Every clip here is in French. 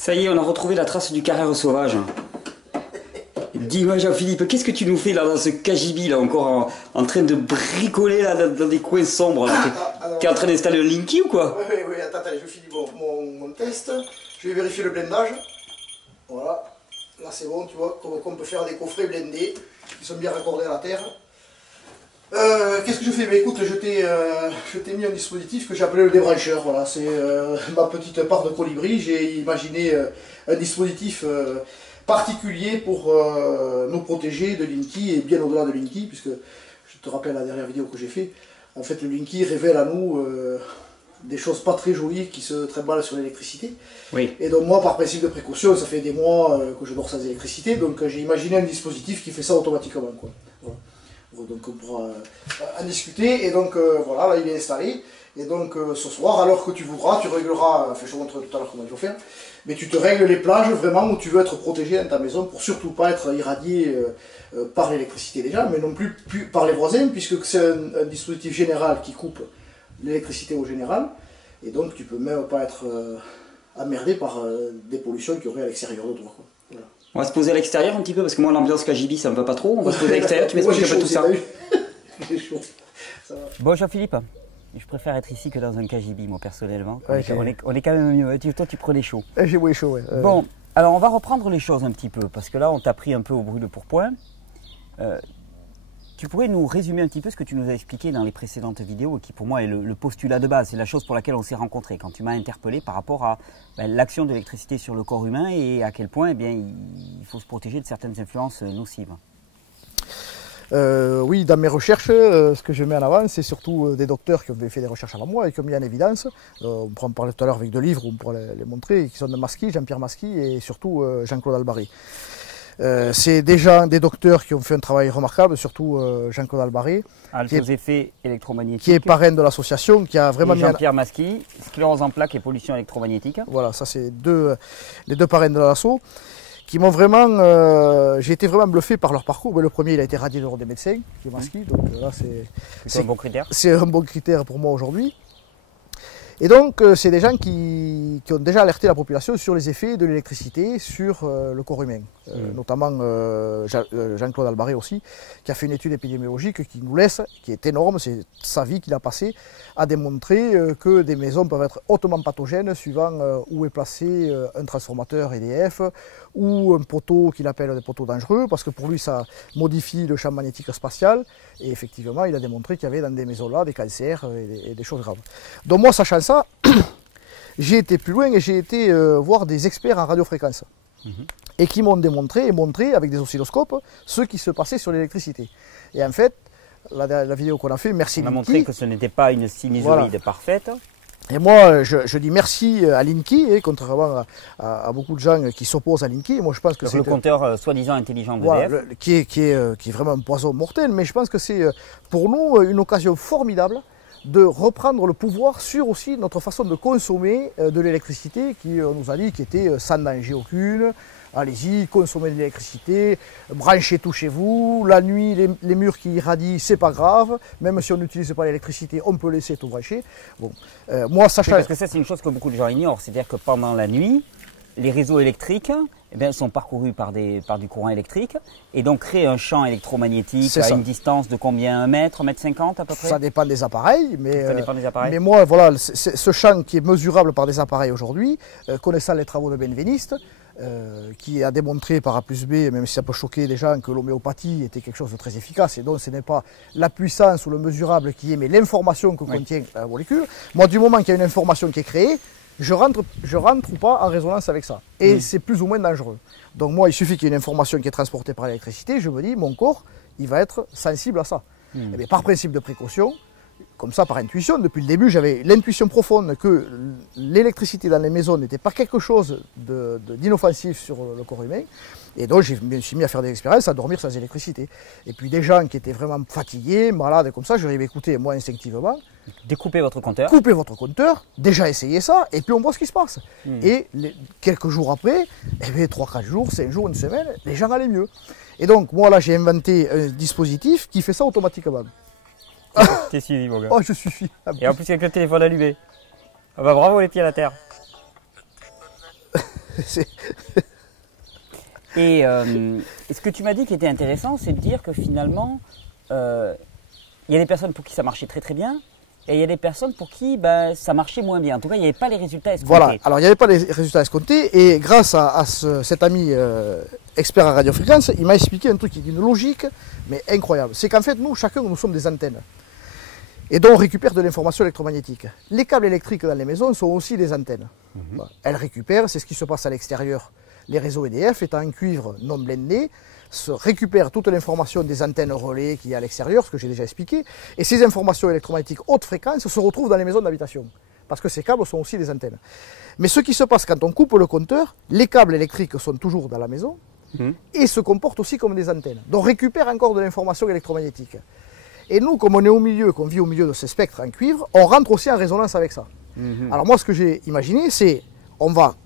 Ça y est, on a retrouvé la trace du carré sauvage. Dis-moi Jean-Philippe, qu'est-ce que tu nous fais là dans ce cagibi là, encore en train de bricoler là dans des coins sombres là? T'es en train d'installer un Linky ou quoi? Oui, attends, je finis mon test. Je vais vérifier le blindage. Voilà, là c'est bon, tu vois, qu'on peut faire des coffrets blindés qui sont bien raccordés à la terre. Qu'est-ce que je fais? Mais écoute, je t'ai mis un dispositif que j'ai appelé le débrancheur. Voilà, c'est ma petite part de colibri. J'ai imaginé un dispositif particulier pour nous protéger de Linky et bien au-delà de Linky, puisque je te rappelle la dernière vidéo que j'ai fait. En fait, le Linky révèle à nous des choses pas très jolies qui se trimballent sur l'électricité. Oui. Et donc moi, par principe de précaution, ça fait des mois que je dors sans électricité, donc j'ai imaginé un dispositif qui fait ça automatiquement, quoi. Voilà. Donc on pourra en discuter, et donc voilà, là il est installé, et donc ce soir, alors que tu voudras, tu régleras, enfin je te montre tout à l'heure comment il faut faire, mais tu te règles les plages vraiment où tu veux être protégé dans ta maison, pour surtout pas être irradié par l'électricité déjà, mais non plus par les voisins, puisque c'est un dispositif général qui coupe l'électricité au général, et donc tu peux même pas être emmerdé par des pollutions qu'il y aurait à l'extérieur de toi, quoi. Voilà. On va se poser à l'extérieur un petit peu parce que moi l'ambiance cagibi ça me va pas trop. On va se poser à l'extérieur, tu m'expliques un peu tout ça. J'ai chaud. Ça va. Bon Jean-Philippe, je préfère être ici que dans un cagibi moi personnellement. Ouais, on est quand même mieux. Toi tu prenais chaud. J'ai moins chaud, ouais. Bon, alors on va reprendre les choses un petit peu parce que là on t'a pris un peu au brûle pour point. Tu pourrais nous résumer un petit peu ce que tu nous as expliqué dans les précédentes vidéos et qui pour moi est le postulat de base, c'est la chose pour laquelle on s'est rencontrés quand tu m'as interpellé par rapport à l'action de l'électricité sur le corps humain et à quel point eh bien, il faut se protéger de certaines influences nocives. Oui, dans mes recherches, ce que je mets en avant, c'est surtout des docteurs qui ont fait des recherches avant moi et qui ont mis en évidence, on pourra en parler tout à l'heure avec deux livres, on pourra les montrer, qui sont de Masqui, Jean-Pierre Masqui et surtout Jean-Claude Albaré. C'est déjà des docteurs qui ont fait un travail remarquable, surtout Jean-Claude Albaré, Alpha aux effets électromagnétiques, qui est parrain de l'association, qui a vraiment mis Jean-Pierre Masqui, sclérose en plaques et pollution électromagnétique. Voilà, ça c'est les deux parrains de l'asso, qui m'ont vraiment, j'ai été vraiment bluffé par leur parcours. Le premier, il a été radié de l'ordre des médecins, qui est Masqui, donc là c'est un bon critère. C'est un bon critère pour moi aujourd'hui. Et donc, c'est des gens qui ont déjà alerté la population sur les effets de l'électricité sur le corps humain. Notamment Jean-Claude Albaré aussi, qui a fait une étude épidémiologique qui nous laisse, qui est énorme, c'est sa vie qu'il a passée, à démontrer que des maisons peuvent être hautement pathogènes suivant où est placé un transformateur EDF ou un poteau qu'il appelle des poteaux dangereux, parce que pour lui, ça modifie le champ magnétique spatial. Et effectivement, il a démontré qu'il y avait dans des maisons-là des cancers et des choses graves. Donc moi, sachant ça, j'ai été plus loin et j'ai été voir des experts en radiofréquence. Et qui m'ont démontré et montré avec des oscilloscopes ce qui se passait sur l'électricité. Et en fait, la vidéo qu'on a fait, merci Linky. On a montré que ce n'était pas une sinusoïde parfaite. Et moi, je dis merci à Linky, contrairement à beaucoup de gens qui s'opposent à Linky. Moi, je pense que c'est le compteur soi-disant intelligent de voilà, EDF. Qui est vraiment un poison mortel. Mais je pense que c'est pour nous une occasion formidable de reprendre le pouvoir sur aussi notre façon de consommer de l'électricité qui nous a dit qui était sans danger aucune. Allez-y, consommez de l'électricité, branchez tout chez vous, la nuit les murs qui irradient, c'est pas grave, même si on n'utilise pas l'électricité, on peut laisser tout brancher. Bon, moi sachant... Parce que ça c'est une chose que beaucoup de gens ignorent, c'est-à-dire que pendant la nuit, les réseaux électriques eh bien, sont parcourus par du courant électrique et donc créent un champ électromagnétique à une distance de combien? 1 mètre, 1,50 m à peu près? Ça dépend des appareils, mais, ça dépend des appareils. Mais moi, voilà, ce champ qui est mesurable par des appareils aujourd'hui, connaissant les travaux de Benveniste, qui a démontré par A plus B, même si ça peut choquer des gens, que l'homéopathie était quelque chose de très efficace, et donc ce n'est pas la puissance ou le mesurable qui est, mais l'information que contient la molécule. Moi, du moment qu'il y a une information qui est créée, je rentre ou pas en résonance avec ça. Et c'est plus ou moins dangereux. Donc moi, il suffit qu'il y ait une information qui est transportée par l'électricité, je me dis, mon corps, il va être sensible à ça. Et bien, par principe de précaution, comme ça par intuition, depuis le début, j'avais l'intuition profonde que l'électricité dans les maisons n'était pas quelque chose d'inoffensif sur le corps humain. Et donc, je me suis mis à faire des expériences, à dormir sans électricité. Et puis, des gens qui étaient vraiment fatigués, malades, et comme ça, je leur ai dit, écoutez, moi, instinctivement, découpez votre compteur. Coupez votre compteur, déjà essayez ça, et puis on voit ce qui se passe. Et quelques jours après, eh bien, 3-4 jours, 5 jours, une semaine, les gens allaient mieux. Et donc, moi, là, j'ai inventé un dispositif qui fait ça automatiquement. T'es suivi, mon gars. Oh, je suis. Et en plus, avec le téléphone allumé. Ah bah bravo, les pieds à la terre. Et ce que tu m'as dit qui était intéressant, c'est de dire que finalement, il y a des personnes pour qui ça marchait très très bien, et il y a des personnes pour qui ça marchait moins bien. En tout cas, il n'y avait pas les résultats escomptés. Voilà, alors il n'y avait pas les résultats escomptés, et grâce à cet ami expert en radiofréquence, il m'a expliqué un truc qui est une logique, mais incroyable. C'est qu'en fait, nous sommes des antennes. Et donc on récupère de l'information électromagnétique. Les câbles électriques dans les maisons sont aussi des antennes. Voilà. Elles récupèrent, c'est ce qui se passe à l'extérieur. Les réseaux EDF, étant en cuivre non blindé, récupèrent toute l'information des antennes relais qu'il y a à l'extérieur, ce que j'ai déjà expliqué, et ces informations électromagnétiques haute fréquence se retrouvent dans les maisons d'habitation, parce que ces câbles sont aussi des antennes. Mais ce qui se passe quand on coupe le compteur, les câbles électriques sont toujours dans la maison, et se comportent aussi comme des antennes, donc récupèrent encore de l'information électromagnétique. Et nous, comme on est au milieu, qu'on vit au milieu de ces spectres en cuivre, on rentre aussi en résonance avec ça. Alors moi, ce que j'ai imaginé, c'est on va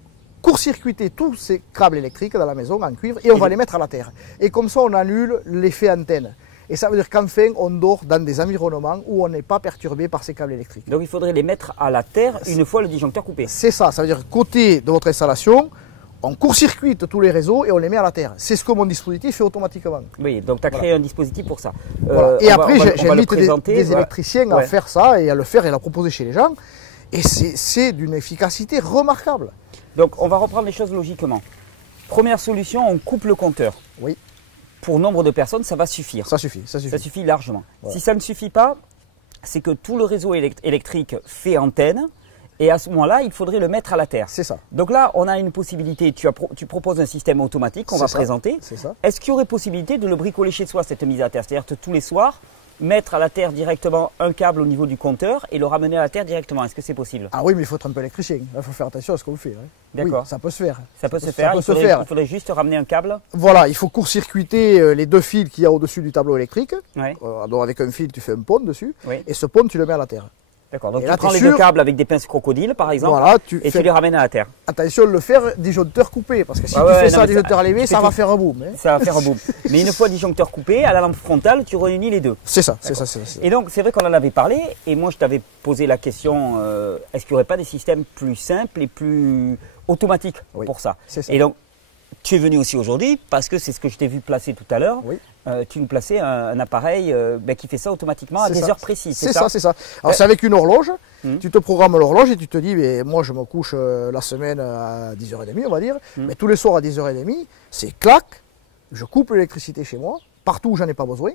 court-circuiter tous ces câbles électriques dans la maison en cuivre et on va les mettre à la terre. Et comme ça, on annule l'effet antenne. Et ça veut dire qu'enfin, on dort dans des environnements où on n'est pas perturbé par ces câbles électriques. Donc il faudrait les mettre à la terre une fois le disjoncteur coupé. C'est ça, ça veut dire côté de votre installation, on court-circuite tous les réseaux et on les met à la terre. C'est ce que mon dispositif fait automatiquement. Oui, donc tu as créé un dispositif pour ça. Voilà. Et après, j'invite des voilà. électriciens à faire ça et à le faire et à le proposer chez les gens. Et c'est d'une efficacité remarquable. Donc on va reprendre les choses logiquement. Première solution, on coupe le compteur. Oui. Pour nombre de personnes, ça va suffire. Ça suffit, ça suffit. Ça suffit largement. Voilà. Si ça ne suffit pas, c'est que tout le réseau électrique fait antenne. Et à ce moment-là, il faudrait le mettre à la terre. C'est ça. Donc là, on a une possibilité. Tu proposes un système automatique qu'on va présenter. C'est ça. Est-ce qu'il y aurait possibilité de le bricoler chez soi, cette mise à terre? C'est-à-dire que tous les soirs, mettre à la terre directement un câble au niveau du compteur et le ramener à la terre directement. Est-ce que c'est possible? Ah oui, mais il faut être un peu électricien. Il faut faire attention à ce qu'on fait. Hein. D'accord. Oui, ça peut se faire. Ça peut se faire. Il faudrait juste ramener un câble. Voilà, il faut court-circuiter les deux fils qu'il y a au-dessus du tableau électrique. Ouais. Donc avec un fil, tu fais un pont dessus. Oui. Et ce pont, tu le mets à la terre. D'accord, donc et tu là, prends les deux câbles avec des pinces crocodiles par exemple, voilà, tu les ramènes à la terre. Attention de le faire disjoncteur coupé, parce que si tu fais ça disjoncteur lévé, ça va faire un boom. Hein. Ça va faire un boom. Mais une fois disjoncteur coupé, à la lampe frontale, tu réunis les deux. C'est ça, c'est ça, c'est ça. Et donc c'est vrai qu'on en avait parlé, et moi je t'avais posé la question, est-ce qu'il n'y aurait pas des systèmes plus simples et plus automatiques pour ça? C'est ça. Et donc tu es venu aussi aujourd'hui, parce que c'est ce que je t'ai vu placer tout à l'heure. Oui. Tu nous plaçais un appareil qui fait ça automatiquement à des heures précises. C'est ça, c'est ça. Alors c'est avec une horloge, tu te programmes l'horloge et tu te dis, mais moi je me couche la semaine à 10h30 on va dire, mais tous les soirs à 10h30, c'est clac, je coupe l'électricité chez moi, partout où j'en ai pas besoin,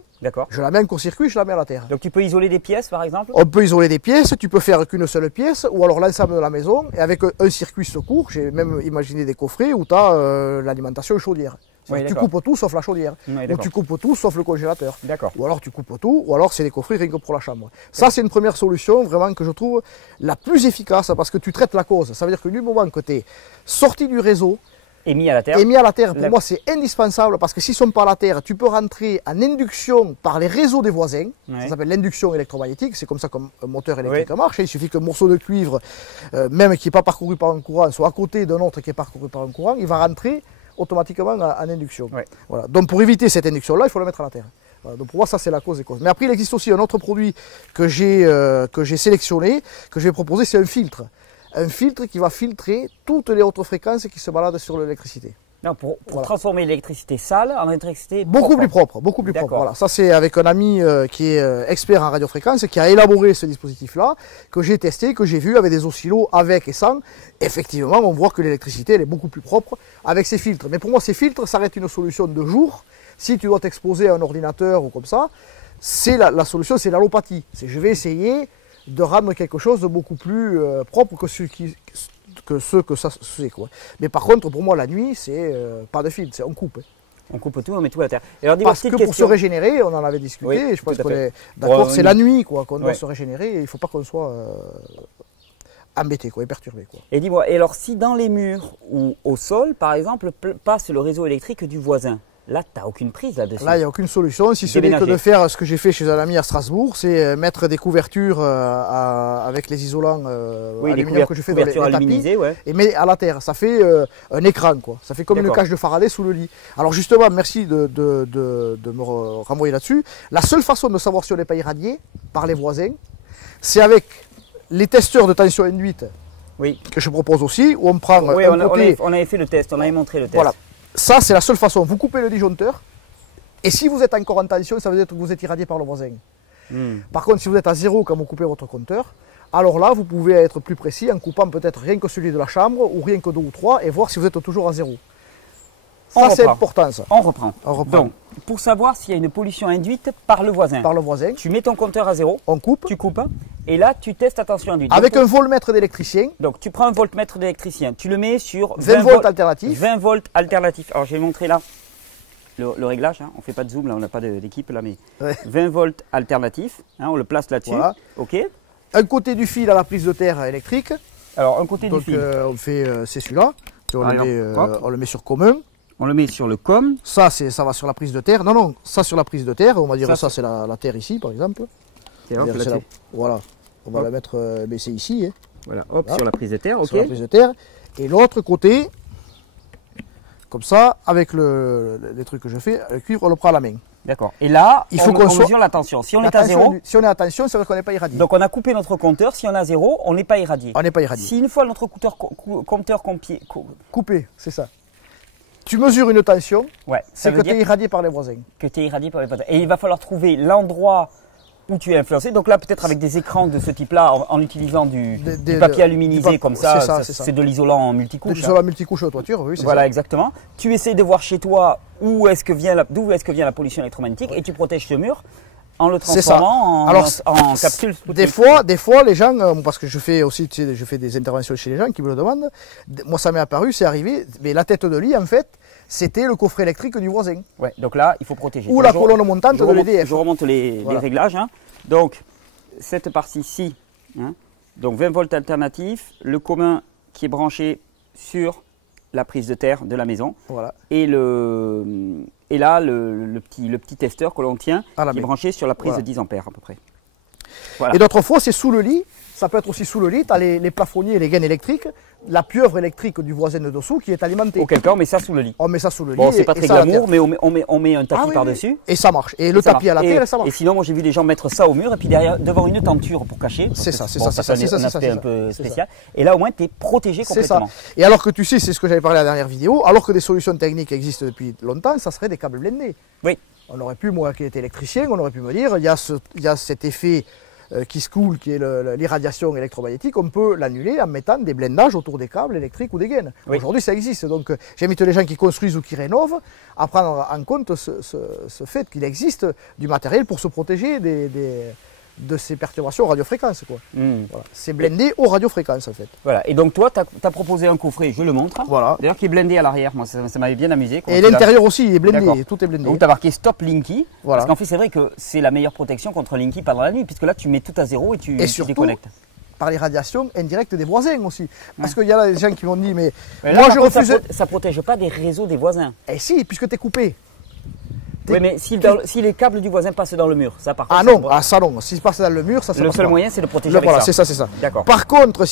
je la mets en court-circuit, je la mets à la terre. Donc tu peux isoler des pièces par exemple? On peut isoler des pièces, tu peux faire qu'une seule pièce, ou alors l'ensemble de la maison, et avec un circuit secours, j'ai même imaginé des coffrets où tu as l'alimentation chaudière. Oui, tu coupes tout sauf la chaudière, ou tu coupes tout sauf le congélateur, ou alors tu coupes tout, ou alors c'est des coffrets rien que pour la chambre. Ça c'est une première solution vraiment que je trouve la plus efficace parce que tu traites la cause. Ça veut dire que du moment que tu es sorti du réseau, et mis à la terre, pour moi c'est indispensable parce que s'ils ne sont pas à la terre, tu peux rentrer en induction par les réseaux des voisins, ça s'appelle l'induction électromagnétique, c'est comme ça qu'un moteur électrique marche, il suffit qu'un morceau de cuivre, même qui n'est pas parcouru par un courant, soit à côté d'un autre qui est parcouru par un courant, il va rentrer automatiquement en induction. Voilà. Donc pour éviter cette induction-là, il faut le mettre à la terre. Voilà. Donc pour moi, ça c'est la cause des causes. Mais après, il existe aussi un autre produit que j'ai sélectionné, que je vais proposer, c'est un filtre. Un filtre qui va filtrer toutes les hautes fréquences qui se baladent sur l'électricité. Non, pour transformer l'électricité sale en électricité beaucoup plus propre. Voilà. Ça c'est avec un ami qui est expert en radiofréquence, qui a élaboré ce dispositif-là, que j'ai testé, que j'ai vu avec des oscillos, avec et sans. Effectivement, on voit que l'électricité elle est beaucoup plus propre avec ces filtres. Mais pour moi, ces filtres, ça reste une solution de jour. Si tu dois t'exposer à un ordinateur ou comme ça, c'est la solution, c'est l'allopathie. Je vais essayer de rendre quelque chose de beaucoup plus propre que que ça c'est quoi. Mais par contre, pour moi, la nuit, c'est pas de filtre, c'est on coupe. On coupe tout, on met tout à la terre. Et alors, parce que pour se régénérer, on en avait discuté, et je pense qu'on est d'accord, c'est la nuit qu'on doit se régénérer, et il ne faut pas qu'on soit embêté et perturbé. Et dis-moi, et alors si dans les murs ou au sol, par exemple, passe le réseau électrique du voisin, là, tu n'as aucune prise là-dessus. Là, il n'y a aucune solution. Si ce n'est que de faire ce que j'ai fait chez un ami à Strasbourg, c'est mettre des couvertures avec les isolants aluminium que je fais dans les tapis, et mettre à la terre. Ça fait un écran, quoi. Ça fait comme une cage de Faraday sous le lit. Alors justement, merci de me renvoyer là-dessus. La seule façon de savoir si on n'est pas irradié par les voisins, c'est avec les testeurs de tension induite Oui. que je propose aussi, où on prend Oui, un côté... on avait fait le test, on avait montré le test. Voilà. Ça, c'est la seule façon. Vous coupez le disjoncteur, et si vous êtes encore en tension, ça veut dire que vous êtes irradié par le voisin. Par contre, si vous êtes à 0 quand vous coupez votre compteur, alors là, vous pouvez être plus précis en coupant peut-être rien que celui de la chambre, ou rien que 2 ou 3, et voir si vous êtes toujours à 0. Ça, c'est important, ça. On reprend. On reprend. Donc, pour savoir s'il y a une pollution induite par le voisin, Par le voisin, tu mets ton compteur à 0, on coupe, tu coupes, et là, tu testes la tension induite. avec Donc, un voltmètre d'électricien, donc, tu prends un voltmètre d'électricien, tu le mets sur 20 volts alternatifs. 20 volts alternatifs. Alors, je vais montrer là le réglage. Hein. On ne fait pas de zoom, là, on n'a pas d'équipe, là, mais Ouais. 20 volts alternatifs. Hein, on le place là-dessus. Voilà. OK. Un côté du fil à la prise de terre électrique, Alors, un côté donc du fil, on fait, c'est celui-là, puis on, Alors, hop. on le met sur commun. on le met sur le com. Ça, ça va sur la prise de terre. Non, non, ça sur la prise de terre. On va dire Ça, ça, c'est la terre ici, par exemple. Et hop, C'est là, la- Voilà. On va Hop. la mettre, baisser ici, hein, voilà, hop, Voilà. sur la prise de terre. OK. sur la prise de terre. Et l'autre côté, comme ça, avec les trucs que je fais, le cuivre, on le prend à la main. D'accord. Et là, Il faut on qu'on soit- mesure la tension. Si on est à Attention, 0, si on est à tension, ça veut dire qu'on n'est pas irradié. donc on a coupé notre compteur. Si on est à 0, on n'est pas irradié. On n'est pas irradié. Si une fois notre compteur Coupé, c'est ça. Tu mesures une tension, ouais, ça c'est veut que tu dire es irradié par les voisins. que tu es irradié par les voisins. Et il va falloir trouver l'endroit où tu es influencé. Donc là, peut-être avec des écrans de ce type-là, en utilisant du papier aluminisé comme ça, c'est ça. c'est de l'isolant en multicouche. Sur la multicouche de toiture, oui, c'est Voilà, ça. exactement. Tu essaies de voir chez toi d'où est-ce que vient la pollution électromagnétique et tu protèges ce mur en le C'est ça. transformant Alors, en capsule. Des fois, les gens, parce que je fais aussi, tu sais, je fais des interventions chez les gens qui me le demandent. Moi, ça m'est apparu, c'est arrivé, mais la tête de lit, en fait, c'était le coffret électrique du voisin. Ouais, donc là, il faut protéger. Ou Là, la colonne montante de l'EDF. Je remonte les Voilà. réglages. Hein. Donc, cette partie-ci, hein, donc 20 volts alternatifs, le commun qui est branché sur la prise de terre de la maison, Voilà. et là, le petit testeur que l'on tient, À la qui est main. branché sur la prise Voilà. de 10 ampères à peu près. Voilà. Et d'autres fois, c'est sous le lit. Ça peut être aussi sous le lit. Tu as les plafonniers et les gaines électriques, la pieuvre électrique du voisin de dessous qui est alimentée. Auquel cas, on met ça sous le lit. On met ça sous le lit. Bon, c'est pas et très ça à la glamour, terre. mais on met un tapis Ah oui, par-dessus. Et ça marche. Et le Ça tapis à la marche. terre, et ça marche. Et sinon, moi j'ai vu des gens mettre ça au mur et puis derrière, devant une tenture pour cacher. C'est ça, c'est Bon, ça, c'est ça, un c'est ça, c'est ça, aspect c'est un ça. peu C'est spécial. Et là, au moins, tu es protégé C'est ça. complètement. Et alors que tu sais, c'est ce que j'avais parlé à la dernière vidéo, alors que des solutions techniques existent depuis longtemps, ça serait des câbles blindés. Oui. On aurait pu, moi qui étais électricien, on aurait pu me dire, il y a cet effet qui se coule, qui est l'irradiation électromagnétique, on peut l'annuler en mettant des blindages autour des câbles électriques ou des gaines. Oui. Aujourd'hui, ça existe. Donc, j'invite les gens qui construisent ou qui rénovent à prendre en compte ce fait qu'il existe du matériel pour se protéger de ces perturbations aux radiofréquences, quoi. Voilà. C'est blindé aux radiofréquences, en fait. Voilà. Et donc, toi, tu as proposé un coffret, je le montre. Voilà. D'ailleurs, qui est blindé à l'arrière. Moi, ça m'avait bien amusé. Et l'intérieur aussi, il est blindé, D'accord. tout est blindé. Donc, tu as marqué Stop Linky. Voilà. Parce qu'en fait, c'est vrai que c'est la meilleure protection contre Linky pendant la nuit, puisque là, tu mets tout à zéro et tu surtout, déconnectes. Par les radiations indirectes des voisins aussi. Parce qu'il y a des gens qui m'ont dit, mais Mais là, moi par je contre, refuse. ça protège pas des réseaux des voisins. Eh si, puisque tu es coupé. Oui, mais si les câbles du voisin passent dans le mur, ça par contre. Ah non, ça non. Si se passe dans le mur, ça se Le passe seul pas. moyen, c'est de protéger Le, avec voilà, ça. c'est ça. D'accord. Par contre,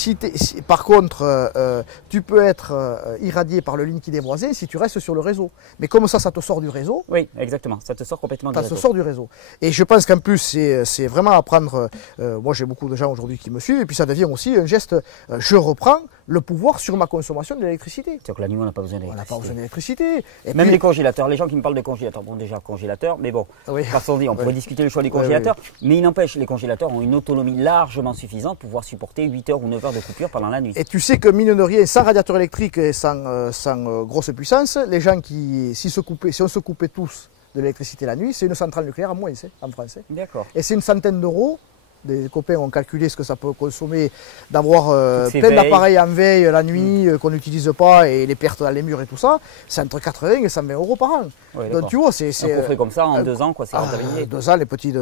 tu peux être irradié par le Linky des voisins si tu restes sur le réseau. Mais comme ça te sort du réseau, Oui, exactement. Ça te sort complètement du ça te réseau. sort du réseau. Et je pense qu'en plus, c'est vraiment à prendre. Moi, j'ai beaucoup de gens aujourd'hui qui me suivent, et puis ça devient aussi un geste. Je reprends le pouvoir sur ma consommation d'électricité. C'est-à-dire que la nuit, on n'a pas besoin On n'a pas d'électricité. besoin d'électricité. Et Même puis- les congélateurs, les gens qui me parlent de congélateurs, bon déjà congélateurs, mais bon, Oui. passons dit, on pourrait discuter le choix des congélateurs, mais il n'empêche, les congélateurs ont une autonomie largement suffisante pour pouvoir supporter 8 heures ou 9 heures de coupure pendant la nuit. Et tu sais que mine de rien, sans radiateur électrique et sans grosse puissance, les gens si on se coupait tous de l'électricité la nuit, c'est une centrale nucléaire en moins, en France. D'accord. Et c'est une centaine d'euros. Des copains ont calculé ce que ça peut consommer d'avoir Toutes ces plein veilles. d'appareils en veille la nuit qu'on n'utilise pas et les pertes dans les murs et tout ça. C'est entre 80 et 120 euros par an. Ouais, Donc d'accord. tu vois, c'est Un coffret comme ça, en 2 ans, quoi, c'est rentabilisé. 2 ans, les petits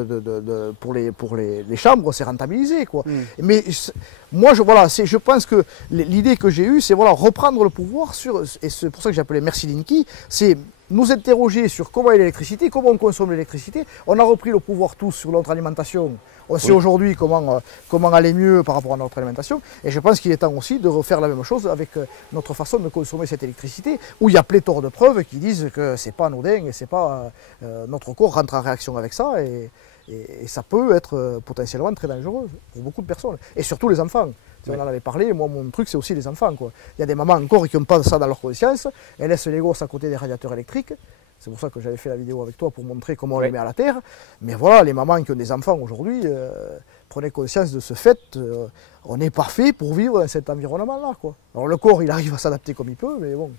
pour les chambres, c'est rentabilisé, quoi. Mais moi, je pense que l'idée que j'ai eue, c'est reprendre le pouvoir et c'est pour ça que j'ai appelé Merci Linky, c'est nous interroger sur comment est l'électricité, comment on consomme l'électricité. On a repris le pouvoir tous sur notre alimentation. On sait aujourd'hui comment aller mieux par rapport à notre alimentation. Et je pense qu'il est temps aussi de refaire la même chose avec notre façon de consommer cette électricité, où il y a pléthore de preuves qui disent que c'est pas anodin et c'est pas notre corps rentre en réaction avec ça. Et ça peut être potentiellement très dangereux pour beaucoup de personnes, et surtout les enfants. Si on en avait parlé, moi mon truc c'est aussi les enfants, quoi. Il y a des mamans encore qui n'ont pas ça dans leur conscience, elles laissent les gosses à côté des radiateurs électriques. C'est pour ça que j'avais fait la vidéo avec toi pour montrer comment on les met à la terre. Mais voilà, les mamans qui ont des enfants aujourd'hui, prenez conscience de ce fait, on n'est pas fait pour vivre dans cet environnement-là, quoi. Alors le corps il arrive à s'adapter comme il peut, mais bon.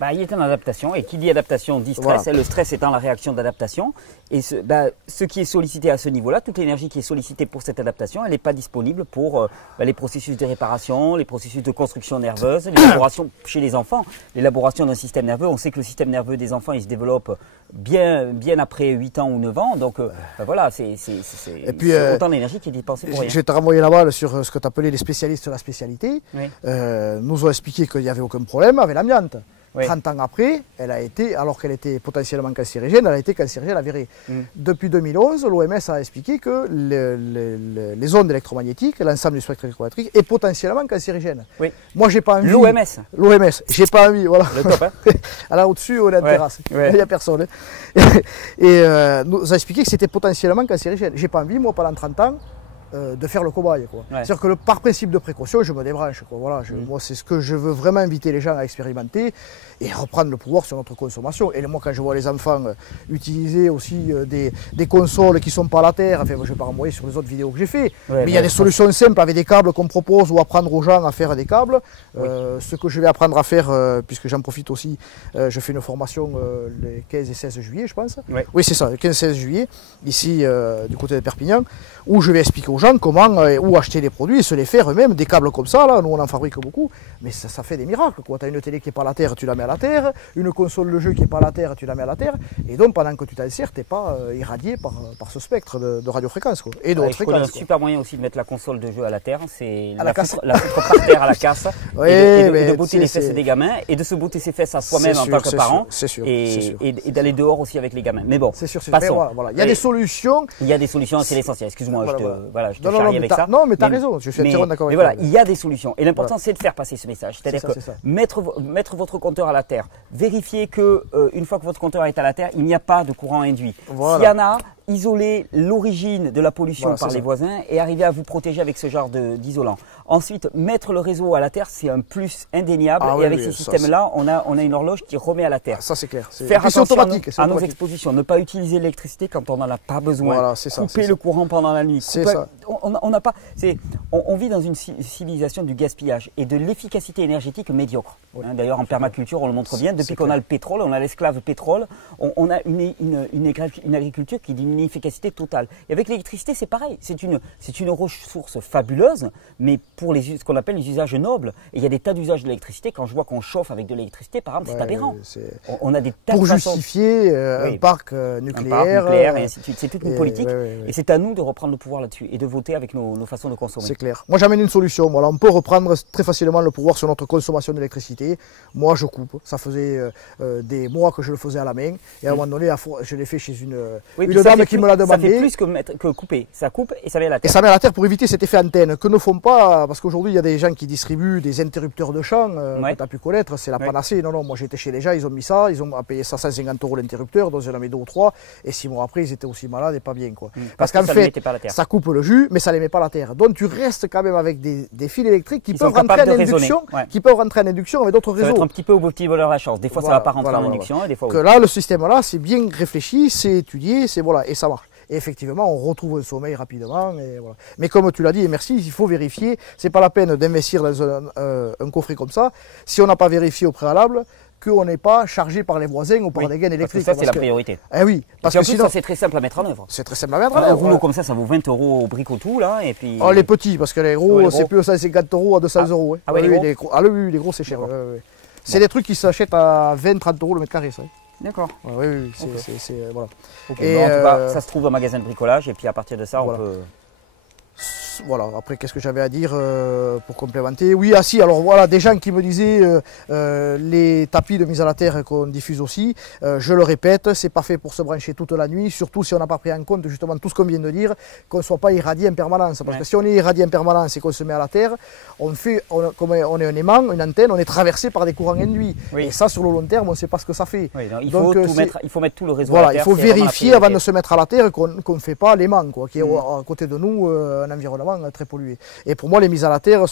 Bah, il est en adaptation, et qui dit adaptation dit stress, Voilà. et le stress étant la réaction d'adaptation. Et ce qui est sollicité à ce niveau-là, toute l'énergie qui est sollicitée pour cette adaptation, elle n'est pas disponible pour les processus de réparation, les processus de construction nerveuse, l'élaboration chez les enfants, l'élaboration d'un système nerveux. On sait que le système nerveux des enfants, il se développe bien après 8 ans ou 9 ans. Donc voilà, c'est autant d'énergie qui est dépensée pour rien. Je vais te renvoyer la balle sur ce que tu appelais les spécialistes de la spécialité. Oui. Nous ont expliqué qu'il n'y avait aucun problème avec l'amiante. Oui. 30 ans après, elle a été, alors qu'elle était potentiellement cancérigène, elle a été cancérigène avérée. Depuis 2011, l'OMS a expliqué que les ondes électromagnétiques, l'ensemble du spectre électromagnétique, est potentiellement cancérigène. Oui. Moi, j'ai pas envie. L'OMS, j'ai pas envie, voilà. Le top, hein. Alors au-dessus, on est en terrasse. Ouais. Il n'y a personne. Hein. Et nous a expliqué que c'était potentiellement cancérigène. J'ai pas envie, moi, pendant 30 ans, de faire le cobaye, quoi. Ouais. C'est-à-dire que par principe de précaution, je me débranche, quoi. Voilà, moi, c'est ce que je veux vraiment inviter les gens à expérimenter et reprendre le pouvoir sur notre consommation. Et moi, quand je vois les enfants utiliser aussi des consoles qui ne sont pas à la terre, enfin, moi, je ne vais pas renvoyer sur les autres vidéos que j'ai fait, mais il y a des solutions simples avec des câbles qu'on propose ou apprendre aux gens à faire des câbles. Ce que je vais apprendre à faire, puisque j'en profite aussi, je fais une formation les 15 et 16 juillet, je pense. Oui, c'est ça, le 15-16 juillet, ici, du côté de Perpignan, où je vais expliquer aux gens comment où acheter les produits et se les faire eux-mêmes, des câbles comme ça, là, nous on en fabrique beaucoup, mais ça fait des miracles, quoi. Tu as une télé qui n'est pas à la terre, tu la mets à la terre, une console de jeu qui n'est pas à la terre, tu la mets à la terre, et donc pendant que tu t'en sers, tu n'es pas irradié par ce spectre de radiofréquence, quoi, et de haute fréquence. Un super moyen aussi de mettre la console de jeu à la terre, c'est la foutre par terre à la casse, oui, et de botter les fesses des gamins, et de se botter ses fesses à soi-même en tant que parent, et d'aller dehors aussi avec les gamins. Mais bon, c'est sûr, passons. Voilà. Il y a des solutions. Il y a des solutions, c'est l'essentiel. Excuse-moi, je te non, charrie avec ça. Non, mais tu as raison, je suis entièrement d'accord avec toi. toi. Mais voilà, il y a des solutions. Et l'important, c'est de faire passer ce message. C'est-à-dire que mettre votre compteur à la terre, vérifier que une fois que votre compteur est à la terre, il n'y a pas de courant induit. Voilà. S'il y en a, isoler l'origine de la pollution par les voisins et arriver à vous protéger avec ce genre d'isolant. Ensuite, mettre le réseau à la terre, c'est un plus indéniable. Et avec ces systèmes-là, on a une horloge qui remet à la terre. Ça, c'est clair. Faire attention à nos expositions. Ne pas utiliser l'électricité quand on n'en a pas besoin. Voilà, couper le courant pendant la nuit. On n'a pas. On vit dans une civilisation du gaspillage et de l'efficacité énergétique médiocre. D'ailleurs, en permaculture, on le montre bien. Depuis qu'on a le pétrole, on a l'esclave pétrole, on a une agriculture qui dit une efficacité totale. Et avec l'électricité, c'est pareil. C'est une ressource fabuleuse, mais pour ce qu'on appelle les usages nobles. Et il y a des tas d'usages de l'électricité. Quand je vois qu'on chauffe avec de l'électricité, par exemple, c'est aberrant. On a des tas pour de façons. Justifier un parc nucléaire. Et ainsi de suite. C'est toute une politique. Et c'est à nous de reprendre le pouvoir là-dessus et de voter avec nos façons de consommer. C'est clair. Moi, j'amène une solution. Voilà, on peut reprendre très facilement le pouvoir sur notre consommation d'électricité. Moi, je coupe. Ça faisait des mois que je le faisais à la main. Et à un moment donné, je l'ai fait chez une dame qui me l'a demandé. Ça fait plus que couper. Ça coupe et ça met à la terre. Et ça met à la terre pour éviter cet effet antenne que ne font pas, parce qu'aujourd'hui, il y a des gens qui distribuent des interrupteurs de champ que tu as pu connaître. C'est la panacée. Non, moi, j'étais chez les gens, ils ont mis ça. Ils ont payé ça 150 € l'interrupteur. Donc, j'en ai mis 2 ou 3. Et 6 mois après, ils étaient aussi malades et pas bien, quoi. Parce qu'en fait, ça coupe le jus, mais ça ne les met pas à la terre. Donc, tu restes quand même avec des fils électriques qui peuvent rentrer en induction avec d'autres réseaux. Ça va être un petit peu au petit voleur la chance. Des fois, ça ne va pas rentrer en induction et des fois, oui. Que là, le système-là, c'est bien réfléchi, c'est étudié, et ça marche. Et effectivement, on retrouve un sommeil rapidement. Et voilà. Mais comme tu l'as dit, et merci, il faut vérifier. C'est pas la peine d'investir dans un coffret comme ça si on n'a pas vérifié au préalable qu'on n'est pas chargé par les voisins ou par des gaines électriques. Parce que ça, c'est la priorité. Eh oui, parce que sinon, c'est très simple à mettre en œuvre. C'est très simple à mettre en œuvre. Un rouleau comme ça vaut 20 € au bricotou, là, et puis... Oh, les petits, parce que les gros, c'est plus 150 € à 200 €. Ah oui, les gros, c'est cher. C'est des trucs qui s'achètent à 20-30 € le mètre carré, ça. D'accord. Oui, voilà. Et en tout cas, ça se trouve au magasin de bricolage, et puis à partir de ça, on peut... voilà, après qu'est-ce que j'avais à dire pour complémenter? Oui, ah si, alors voilà, des gens qui me disaient les tapis de mise à la terre qu'on diffuse aussi, je le répète, c'est pas fait pour se brancher toute la nuit, surtout si on n'a pas pris en compte justement tout ce qu'on vient de dire, qu'on ne soit pas irradié en permanence. Parce que si on est irradié en permanence et qu'on se met à la terre, comme on est un aimant, une antenne, on est traversé par des courants induits. Oui. Et ça, sur le long terme, on ne sait pas ce que ça fait. Oui, il faut mettre tout le réseau voilà, à la terre. Il faut vérifier avant de se mettre à la terre qu'on ne fait pas l'aimant, qui est à côté de nous un environnement très pollué. Et pour moi, les mises à la terre,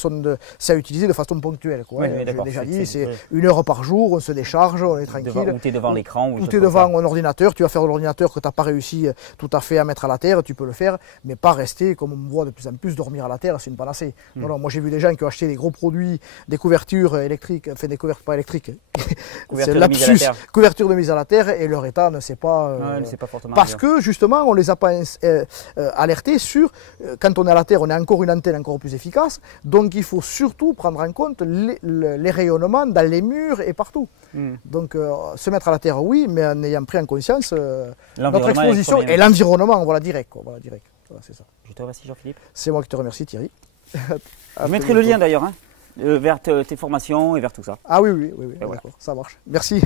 c'est à utiliser de façon ponctuelle. Oui, j'ai déjà dit, c'est 1 heure par jour, on se décharge, on est tranquille. Ou tu es devant l'écran. Ou tu es devant un ordinateur, tu vas faire de l'ordinateur que tu n'as pas réussi tout à fait à mettre à la terre, tu peux le faire, mais pas rester, comme on me voit de plus en plus, dormir à la terre, c'est une panacée. Non, moi j'ai vu des gens qui ont acheté des gros produits, des couvertures électriques, enfin des couvertures pas électriques, c'est lapsus, couverture de mise à la terre, et leur état ne s'est pas... parce que justement, on les a pas alertés sur, quand on est à la terre, on a encore une antenne encore plus efficace, donc il faut surtout prendre en compte les rayonnements dans les murs et partout. Donc se mettre à la terre, oui, mais en ayant pris en conscience notre exposition et l'environnement, voilà, direct. Voilà, c'est ça. Je te remercie Jean-Philippe. C'est moi qui te remercie Thierry. Je mettrai le lien d'ailleurs, vers tes formations et vers tout ça. Ah oui, d'accord, ça marche. Merci.